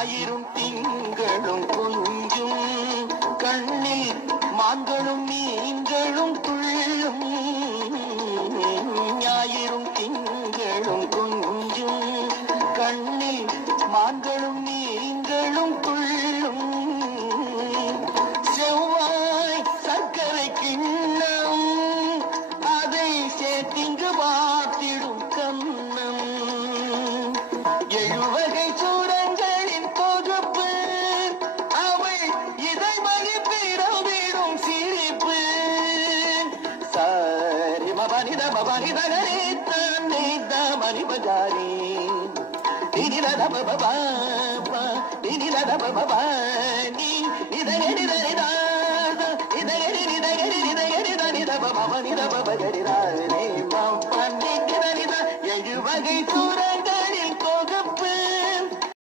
ஞாயிறும் திங்களும் கொஞ்சும் கண்ணில் மான்களும் மீன்களும் துள்ளும் ஞாயிறும் திங்களும் கொஞ்சும் கண்ணில் மான்களும் மீன்களும் துள்ளும் செவ்வாய் சர்க்கரை கிண்ணம் அதை சேர்த்திங்கு பார்த்திடும் கண்ணம் எழுவகை சூரங்களின் தொகுப்பு அவள் இதை மகிழ்பிறவிடும் சிரிப்பு சாரி மபனித மபனித கணித நீத மணிபஜாரி தினித பபா தினித பபா நீ நிதகடி நிதாத நிதகடி நிதகடி நிதகடி நித பபனித பபகடி ரானே பப்பனி நித எழுவகை சூரங்களின் தொகுப்பு